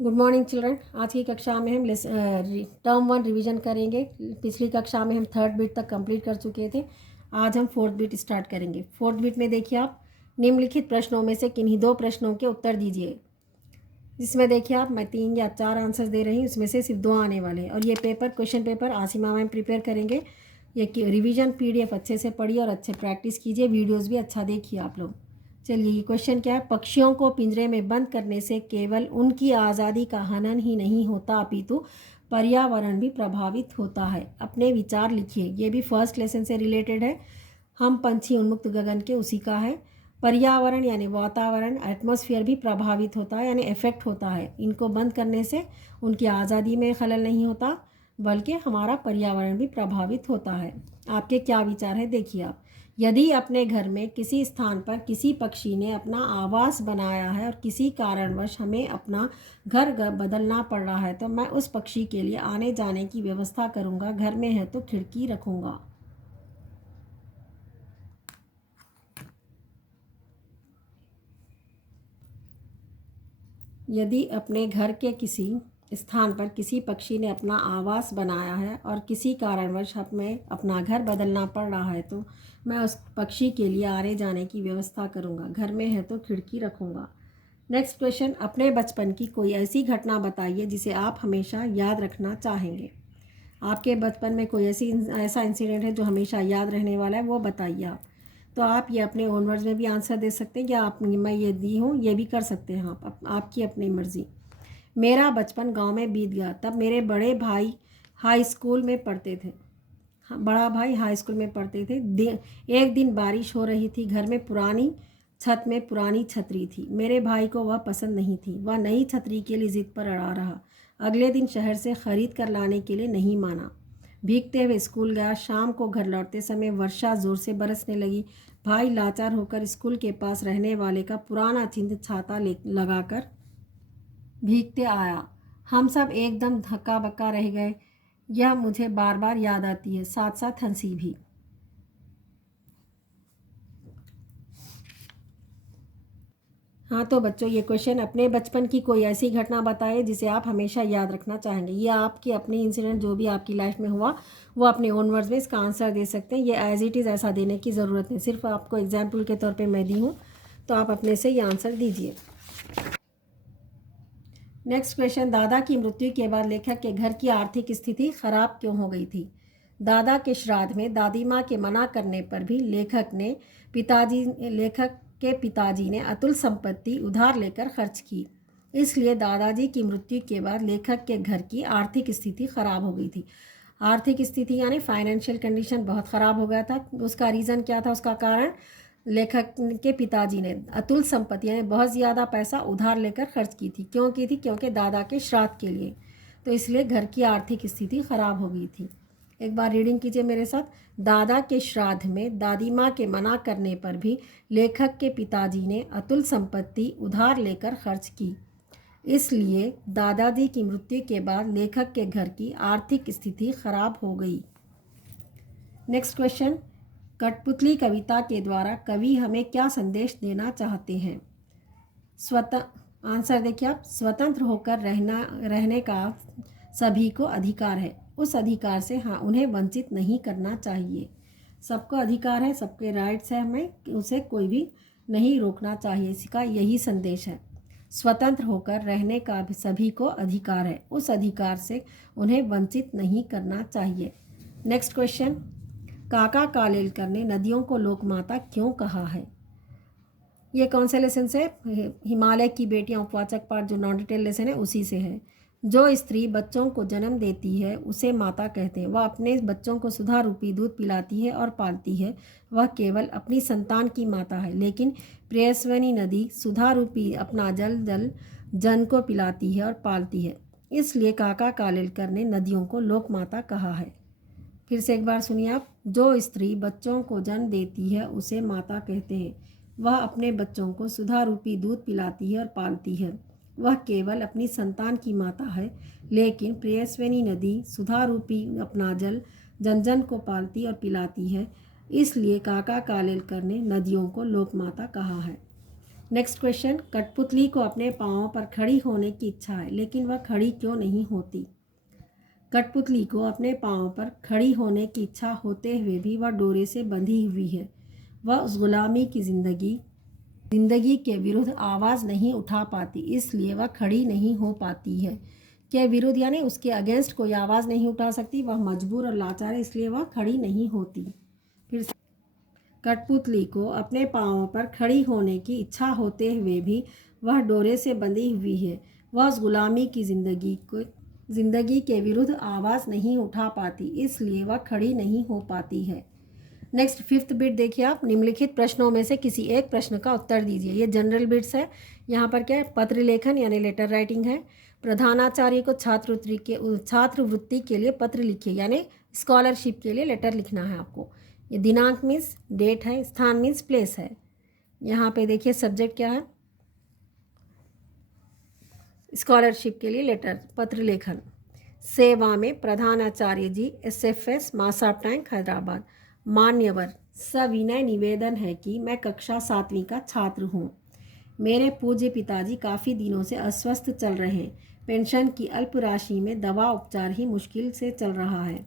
Good morning children. आज की कक्षा में हम टर्म 1 रिवीजन करेंगे। पिछली कक्षा में हम थर्ड बिट तक कंप्लीट कर चुके थे। आज हम फोर्थ बिट स्टार्ट करेंगे। फोर्थ बिट में देखिए, आप निम्नलिखित प्रश्नों में से किन्हीं दो प्रश्नों के उत्तर दीजिए। जिसमें देखिए, आप मैं 3 या 4 आंसर दे रही हूँ, उसमें से सिर्फ 2 आने वाले हैं। और ये question paper Asima ma'am prepare करेंगे। ये रिवीजन PDF अच्छे से पढ़िए और अच्छे प्रैक्टिस कीजिए। वीडियोज़ भी अच्छा देखिए आप लोग। चलिए, ये क्वेश्चन क्या है। पक्षियों को पिंजरे में बंद करने से केवल उनकी आज़ादी का हनन ही नहीं होता, अपितु पर्यावरण भी प्रभावित होता है। अपने विचार लिखिए। ये भी फर्स्ट लेसन से रिलेटेड है। हम पंछी उन्मुक्त गगन के उसी का है। पर्यावरण यानी वातावरण, एटमॉस्फेयर भी प्रभावित होता है यानी इफ़ेक्ट होता है। इनको बंद करने से उनकी आज़ादी में खलल नहीं होता, बल्कि हमारा पर्यावरण भी प्रभावित होता है। आपके क्या विचार है, देखिए आप। यदि अपने घर में किसी स्थान पर किसी पक्षी ने अपना आवास बनाया है और किसी कारणवश हमें अपना घर बदलना पड़ रहा है, तो मैं उस पक्षी के लिए आने जाने की व्यवस्था करूँगा। घर में है तो खिड़की रखूँगा। यदि अपने घर के किसी स्थान पर किसी पक्षी ने अपना आवास बनाया है और किसी कारणवश हमें अपना घर बदलना पड़ रहा है, तो मैं उस पक्षी के लिए आने जाने की व्यवस्था करूँगा। घर में है तो खिड़की रखूँगा। Next question. अपने बचपन की कोई ऐसी घटना बताइए जिसे आप हमेशा याद रखना चाहेंगे। आपके बचपन में कोई ऐसा इंसिडेंट है जो हमेशा याद रहने वाला है, वो बताइए आप। तो आप ये अपने ओन वर्ड्स में भी आंसर दे सकते हैं, या आप मैं ये दी हूँ ये भी कर सकते हैं आप, आपकी अपनी मर्ज़ी। मेरा बचपन गांव में बीत गया। तब मेरे बड़े भाई हाई स्कूल में पढ़ते थे। बड़ा भाई हाई स्कूल में पढ़ते थे। एक दिन बारिश हो रही थी। घर में पुरानी छत में पुरानी छतरी थी। मेरे भाई को वह पसंद नहीं थी। वह नई छतरी के लिए ज़िद पर अड़ा रहा। अगले दिन शहर से ख़रीद कर लाने के लिए नहीं माना। भीगते हुए स्कूल गया। शाम को घर लौटते समय वर्षा ज़ोर से बरसने लगी। भाई लाचार होकर स्कूल के पास रहने वाले का पुराना चिंद छाता लगाकर भीगते आया। हम सब एकदम धक्का बक्का रह गए। यह मुझे बार बार याद आती है, साथ साथ हंसी भी। हाँ तो बच्चों, ये क्वेश्चन अपने बचपन की कोई ऐसी घटना बताए जिसे आप हमेशा याद रखना चाहेंगे। ये आपकी अपनी इंसिडेंट जो भी आपकी लाइफ में हुआ, वो अपने ओन वर्ड्स में इसका आंसर दे सकते हैं। ये एज इट इज़ ऐसा देने की ज़रूरत नहीं, सिर्फ आपको एग्जाम्पल के तौर पे मैं दी हूँ, तो आप अपने से ये आंसर दीजिए। Next question. दादा की मृत्यु के बाद लेखक के घर की आर्थिक स्थिति खराब क्यों हो गई थी। दादा के श्राद्ध में दादी माँ के मना करने पर भी लेखक के पिताजी ने अतुल संपत्ति उधार लेकर खर्च की। इसलिए दादाजी की मृत्यु के बाद लेखक के घर की आर्थिक स्थिति खराब हो गई थी। आर्थिक स्थिति यानी फाइनेंशियल कंडीशन बहुत ख़राब हो गया था। उसका रीज़न क्या था, उसका कारण लेखक के पिताजी ने अतुल संपत्ति यानी बहुत ज़्यादा पैसा उधार लेकर खर्च की थी। क्यों की थी? क्योंकि दादा के श्राद्ध के लिए। तो इसलिए घर की आर्थिक स्थिति खराब हो गई थी। एक बार रीडिंग कीजिए मेरे साथ। दादा के श्राद्ध में दादी माँ के मना करने पर भी लेखक के पिताजी ने अतुल संपत्ति उधार लेकर खर्च की। इसलिए दादाजी की मृत्यु के बाद लेखक के घर की आर्थिक स्थिति खराब हो गई। Next question. कठपुतली कविता के द्वारा कवि हमें क्या संदेश देना चाहते हैं। आंसर देखिए आप। स्वतंत्र होकर रहने का सभी को अधिकार है। उस अधिकार से उन्हें वंचित नहीं करना चाहिए। सबको अधिकार है, सबके राइट्स है, हमें उसे कोई भी नहीं रोकना चाहिए। इसका यही संदेश है। स्वतंत्र होकर रहने का भी सभी को अधिकार है। उस अधिकार से उन्हें वंचित नहीं करना चाहिए। Next question. काका कालेलकर ने नदियों को लोकमाता क्यों कहा है। ये कौन से लेसन से? हिमालय की बेटियां उपवाचक पाठ जो नॉन डिटेल लेसन है उसी से है। जो स्त्री बच्चों को जन्म देती है उसे माता कहते हैं। वह अपने बच्चों को सुधा रूपी दूध पिलाती है और पालती है। वह केवल अपनी संतान की माता है। लेकिन प्रेयस्विनी नदी सुधा रूपी अपना जल जन को पिलाती है और पालती है। इसलिए काका कालेलकर ने नदियों को लोक माता कहा है। फिर से एक बार सुनिए आप। जो स्त्री बच्चों को जन्म देती है उसे माता कहते हैं। वह अपने बच्चों को सुधा रूपी दूध पिलाती है और पालती है। वह केवल अपनी संतान की माता है। लेकिन प्रेयस्विनी नदी सुधा रूपी अपना जल जन जन को पालती और पिलाती है। इसलिए काका कालेलकर ने नदियों को लोकमाता कहा है। नेक्स्ट क्वेश्चन, कठपुतली को अपने पाँवों पर खड़ी होने की इच्छा है लेकिन वह खड़ी क्यों नहीं होती। कठपुतली को अपने पाँवों पर खड़ी होने की इच्छा होते हुए भी वह डोरे से बंधी हुई है। वह उस गुलामी की जिंदगी के विरुद्ध आवाज़ नहीं उठा पाती, इसलिए वह खड़ी नहीं हो पाती है। के विरुद्ध यानी उसके अगेंस्ट कोई आवाज़ नहीं उठा सकती, वह मजबूर और लाचार है, इसलिए वह खड़ी नहीं होती। फिर से, कठपुतली को अपने पाँवों पर खड़ी होने की इच्छा होते हुए भी वह डोरे से बंधी हुई है। वह उस गुलामी की जिंदगी के विरुद्ध आवाज़ नहीं उठा पाती, इसलिए वह खड़ी नहीं हो पाती है। नेक्स्ट 5th बिट देखिए आप, निम्नलिखित प्रश्नों में से किसी एक प्रश्न का उत्तर दीजिए। ये जनरल बिट्स है। यहाँ पर क्या है, पत्र लेखन यानी लेटर राइटिंग है। प्रधानाचार्य को छात्रवृत्ति के लिए पत्र लिखिए यानी स्कॉलरशिप के लिए लेटर लिखना है आपको। ये दिनांक मीन्स डेट है, स्थान मीन्स प्लेस है। यहाँ पे देखिए सब्जेक्ट क्या है, स्कॉलरशिप के लिए लेटर, पत्र लेखन। सेवा में प्रधानाचार्य जी, SFS मासाब टैंक हैदराबाद। मान्यवर, सविनय निवेदन है कि मैं कक्षा 7वीं का छात्र हूँ। मेरे पूज्य पिताजी काफ़ी दिनों से अस्वस्थ चल रहे हैं। पेंशन की अल्प राशि में दवा उपचार ही मुश्किल से चल रहा है।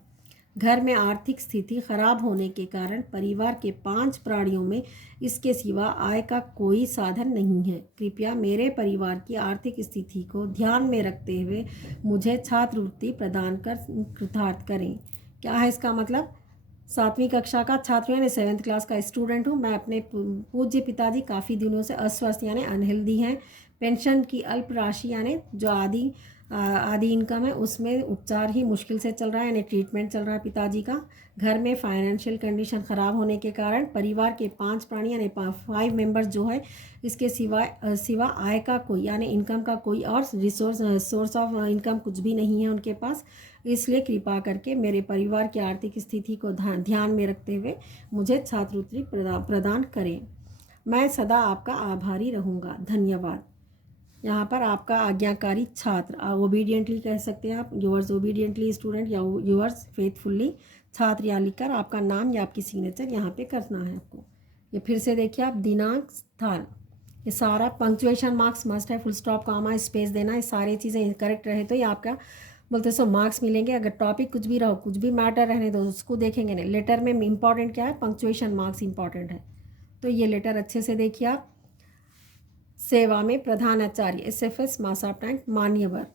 घर में आर्थिक स्थिति खराब होने के कारण परिवार के 5 प्राणियों में इसके सिवा आय का कोई साधन नहीं है। कृपया मेरे परिवार की आर्थिक स्थिति को ध्यान में रखते हुए मुझे छात्रवृत्ति प्रदान कर कृतार्थ करें। क्या है इसका मतलब, 7वीं कक्षा का छात्र यानी 7th क्लास का स्टूडेंट हूँ। मैं अपने पूज्य पिताजी काफ़ी दिनों से अस्वस्थ यानी अनहेल्दी हैं। पेंशन की अल्प राशि यानी जो आधी इनकम है उसमें उपचार ही मुश्किल से चल रहा है यानी ट्रीटमेंट चल रहा है पिताजी का। घर में फाइनेंशियल कंडीशन ख़राब होने के कारण परिवार के 5 प्राणी यानी 5 मेंबर्स जो है इसके सिवा आय का कोई यानी इनकम का कोई और सोर्स ऑफ इनकम कुछ भी नहीं है उनके पास। इसलिए कृपा करके मेरे परिवार की आर्थिक स्थिति को ध्यान में रखते हुए मुझे छात्रवृत्ति प्रदान करें। मैं सदा आपका आभारी रहूँगा, धन्यवाद। यहाँ पर आपका आज्ञाकारी छात्र, ओबीडियंटली कह सकते हैं आप, योर्स ओबीडियंटली स्टूडेंट या योर्स फेथफुल्ली छात्र, यहाँ लिखकर आपका नाम या आपकी सिग्नेचर यहाँ पे करना है आपको। ये फिर से देखिए आप, दिनांक, स्थान, ये सारा पंक्चुएशन मार्क्स मस्ट है, फुल स्टॉप, कामा, स्पेस देना, ये सारी चीज़ें करेक्ट रहे तो ये आपका बोलते सो मार्क्स मिलेंगे। अगर टॉपिक कुछ भी रहो, कुछ भी मैटर रहने दो, उसको देखेंगे नहीं। लेटर में इंपॉर्टेंट क्या है, पंक्चुएशन मार्क्स इंपॉर्टेंट है। तो ये लेटर अच्छे से देखिए आप। सेवा में प्रधानाचार्य, SFS मासाब टैंक, मान्यवर,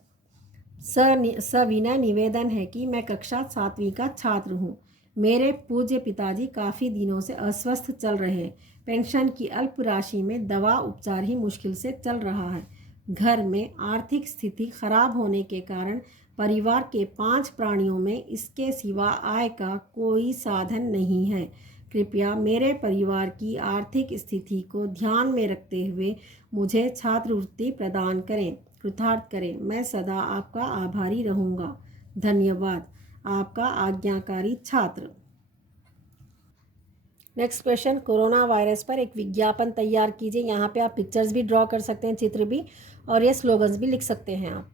सविनय निवेदन है कि मैं कक्षा 7वीं का छात्र हूँ। मेरे पूज्य पिताजी काफ़ी दिनों से अस्वस्थ चल रहे हैं। पेंशन की अल्प राशि में दवा उपचार ही मुश्किल से चल रहा है। घर में आर्थिक स्थिति खराब होने के कारण परिवार के 5 प्राणियों में इसके सिवा आय का कोई साधन नहीं है। कृपया मेरे परिवार की आर्थिक स्थिति को ध्यान में रखते हुए मुझे छात्रवृत्ति प्रदान करें, कृतार्थ करें। मैं सदा आपका आभारी रहूँगा, धन्यवाद। आपका आज्ञाकारी छात्र। नेक्स्ट क्वेश्चन, कोरोना वायरस पर एक विज्ञापन तैयार कीजिए। यहाँ पे आप पिक्चर्स भी ड्रॉ कर सकते हैं, चित्र भी, और ये स्लोगन्स भी लिख सकते हैं आप।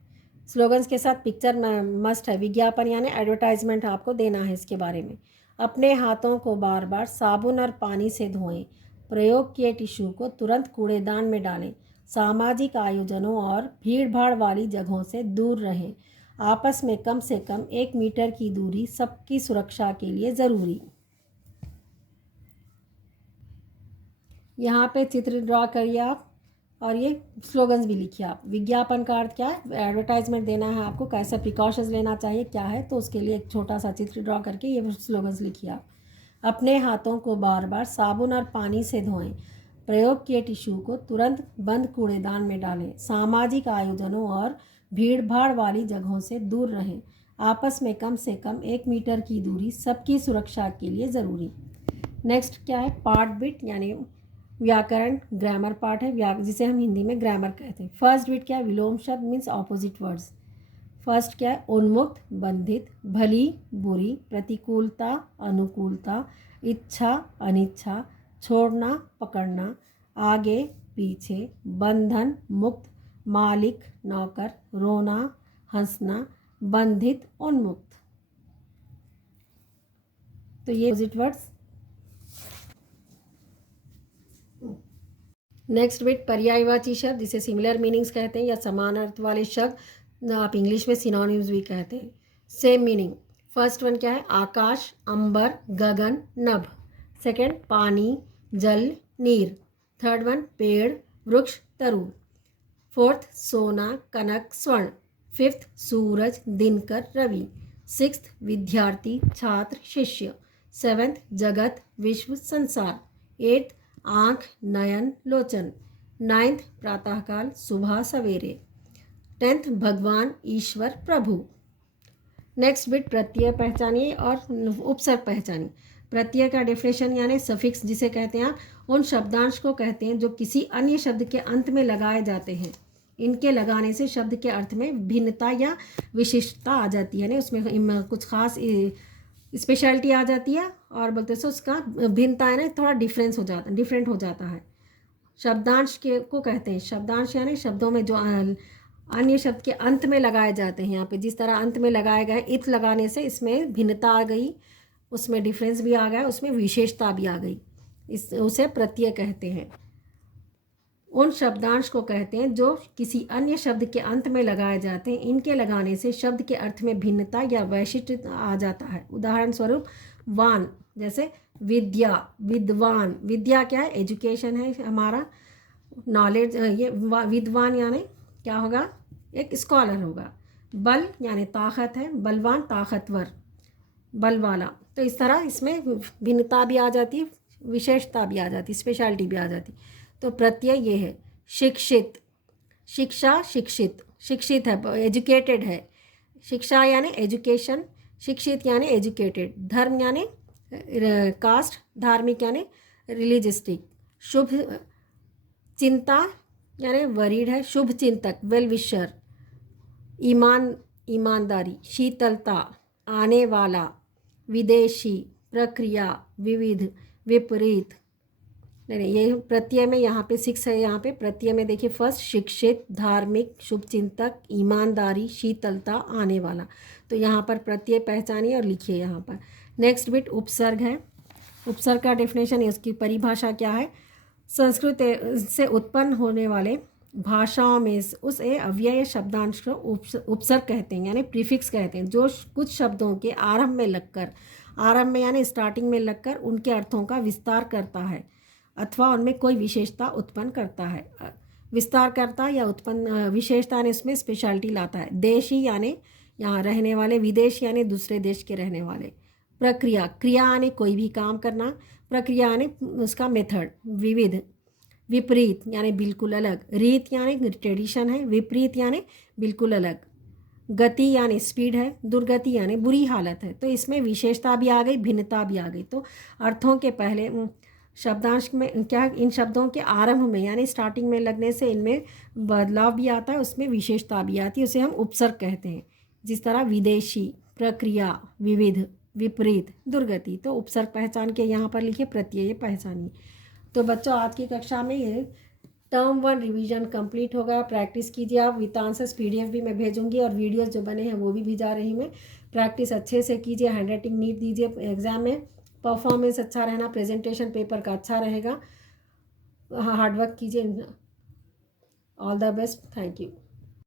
स्लोगन्स के साथ पिक्चर मस्ट है। विज्ञापन यानी एडवर्टाइजमेंट आपको देना है इसके बारे में। अपने हाथों को बार बार साबुन और पानी से धोएं। प्रयोग किए टिश्यू को तुरंत कूड़ेदान में डालें। सामाजिक आयोजनों और भीड़भाड़ वाली जगहों से दूर रहें। आपस में कम से कम 1 मीटर की दूरी सबकी सुरक्षा के लिए ज़रूरी। यहाँ पे चित्र ड्रॉ करिए आप और ये स्लोगन्स भी लिखिए आप। विज्ञापन का अर्थ क्या है, एडवर्टाइजमेंट देना है आपको, कैसे प्रिकॉशंस लेना चाहिए क्या है, तो उसके लिए एक छोटा सा चित्र ड्रॉ करके ये स्लोगन्स लिखिए आप। अपने हाथों को बार बार साबुन और पानी से धोएं। प्रयोग किए टिश्यू को तुरंत बंद कूड़ेदान में डालें। सामाजिक आयोजनों और भीड़भाड़ वाली जगहों से दूर रहें। आपस में कम से कम 1 मीटर की दूरी सबकी सुरक्षा के लिए ज़रूरी। नेक्स्ट क्या है, पार्ट बिट यानी व्याकरण, ग्रामर पार्ट है, जिसे हम हिंदी में ग्रामर कहते हैं। फर्स्ट बिट क्या है, विलोम शब्द मीन्स ऑपोजिट वर्ड्स। फर्स्ट क्या है, उन्मुक्त, बंधित, भली, बुरी, प्रतिकूलता, अनुकूलता, इच्छा, अनिच्छा, छोड़ना, पकड़ना, आगे, पीछे, बंधन, मुक्त, मालिक, नौकर, रोना, हंसना, बंधित, उन्मुक्त। तो ये ऑपोजिट वर्ड्स। नेक्स्ट बिट पर्यायवाची शब्द जिसे सिमिलर मीनिंग्स कहते हैं या समान अर्थ वाले शब्द आप इंग्लिश में सिनोनिम्स भी कहते हैं। Same meaning. फर्स्ट वन क्या है? आकाश, अंबर, गगन, नभ। सेकंड पानी, जल, नीर। थर्ड वन पेड़, वृक्ष, तरु। फोर्थ सोना, कनक, स्वर्ण। फिफ्थ सूरज, दिनकर, रवि। सिक्स्थ विद्यार्थी, छात्र, शिष्य। सेवेंथ जगत, विश्व, संसार। एट्थ आँख, नयन, लोचन। नाइन्थ प्रातःकाल, सुबह सवेरे। 10th भगवान, ईश्वर, प्रभु। नेक्स्ट बिट प्रत्यय पहचानिए और उपसर्ग पहचानिए। प्रत्यय का डेफिनेशन यानी सफिक्स जिसे कहते हैं आप, उन शब्दांश को कहते हैं जो किसी अन्य शब्द के अंत में लगाए जाते हैं। इनके लगाने से शब्द के अर्थ में भिन्नता या विशिष्टता आ जाती है, उसमें कुछ खास स्पेशलिटी आ जाती है और बोलते हैं उसका भिन्नता है ना, थोड़ा डिफरेंट हो जाता है। शब्दांश को कहते हैं, शब्दांश यानी शब्दों में जो अन्य शब्द के अंत में लगाए जाते हैं। यहाँ पे जिस तरह अंत में लगाए गए इत लगाने से इसमें भिन्नता आ गई, उसमें डिफरेंस भी आ गया, उसमें विशेषता भी आ गई, उसे प्रत्यय कहते हैं। उन शब्दांश को कहते हैं जो किसी अन्य शब्द के अंत में लगाए जाते हैं। इनके लगाने से शब्द के अर्थ में भिन्नता या वैशिष्ट आ जाता है। उदाहरण स्वरूप वान, जैसे विद्या, विद्वान। विद्या क्या है? एजुकेशन है हमारा, नॉलेज। ये विद्वान यानी क्या होगा? एक स्कॉलर होगा। बल यानी ताकत है, बलवान, ताकतवर, बल वाला। तो इस तरह इसमें भिन्नता भी आ जाती है, विशेषता भी आ जाती, स्पेशलिटी भी आ जाती। तो प्रत्यय ये है। शिक्षित, शिक्षा, शिक्षित, शिक्षित है, एजुकेटेड है। शिक्षा यानी एजुकेशन, शिक्षित यानी एजुकेटेड। धर्म यानी कास्ट, धार्मिक यानी रिलीजियस्टिक। शुभ चिंता यानी वरीड है, शुभ चिंतक, वेल विशर। ईमान, ईमानदारी। शीतलता, आने वाला। विदेशी, प्रक्रिया, विविध, विपरीत। नहीं, ये प्रत्यय में यहाँ पे 6 है। यहाँ पे प्रत्यय में देखिए, फर्स्ट शिक्षित, धार्मिक, शुभचिंतक, ईमानदारी, शीतलता, आने वाला। तो यहाँ पर प्रत्यय पहचानिए और लिखिए यहाँ पर। नेक्स्ट बिट उपसर्ग है। उपसर्ग का डेफिनेशन है, उसकी परिभाषा क्या है? संस्कृत से उत्पन्न होने वाले भाषाओं में उस अव्यय शब्दांश को उपसर्ग कहते हैं, यानी प्रीफिक्स कहते हैं, जो कुछ शब्दों के आरंभ में लगकर, आरंभ में यानी स्टार्टिंग में लगकर उनके अर्थों का विस्तार करता है अथवा उनमें कोई विशेषता उत्पन्न करता है। विस्तार करता या उत्पन्न, विशेषता यानी इसमें स्पेशलिटी लाता है। देशी यानी यहाँ रहने वाले, विदेश यानी दूसरे देश के रहने वाले। प्रक्रिया, क्रिया यानी कोई भी काम करना, प्रक्रिया यानी उसका मेथड। विविध, विपरीत यानी बिल्कुल अलग। रीत यानी ट्रेडिशन है, विपरीत यानी बिल्कुल अलग। गति यानी स्पीड है, दुर्गति यानी बुरी हालत है। तो इसमें विशेषता भी आ गई, भिन्नता भी आ गई। तो अर्थों के पहले शब्दांश में क्या, इन शब्दों के आरंभ में यानी स्टार्टिंग में लगने से इनमें बदलाव भी आता है, उसमें विशेषता भी आती है, उसे हम उपसर्ग कहते हैं। जिस तरह विदेशी, प्रक्रिया, विविध, विपरीत, दुर्गति। तो उपसर्ग पहचान के यहाँ पर लिखिए, प्रत्यय पहचानिए। तो बच्चों, आज की कक्षा में ये टर्म 1 रिवीजन कंप्लीट हो गया। प्रैक्टिस कीजिए आप। विद आंसर्स PDF भी मैं भेजूंगी और वीडियोस जो बने हैं वो भी भिजा रही मैं। प्रैक्टिस अच्छे से कीजिए, हैंडराइटिंग नीट दीजिए, एग्ज़ाम में परफॉर्मेंस अच्छा रहना, प्रेजेंटेशन पेपर का अच्छा रहेगा। हार्डवर्क कीजिए। All the best, thank you.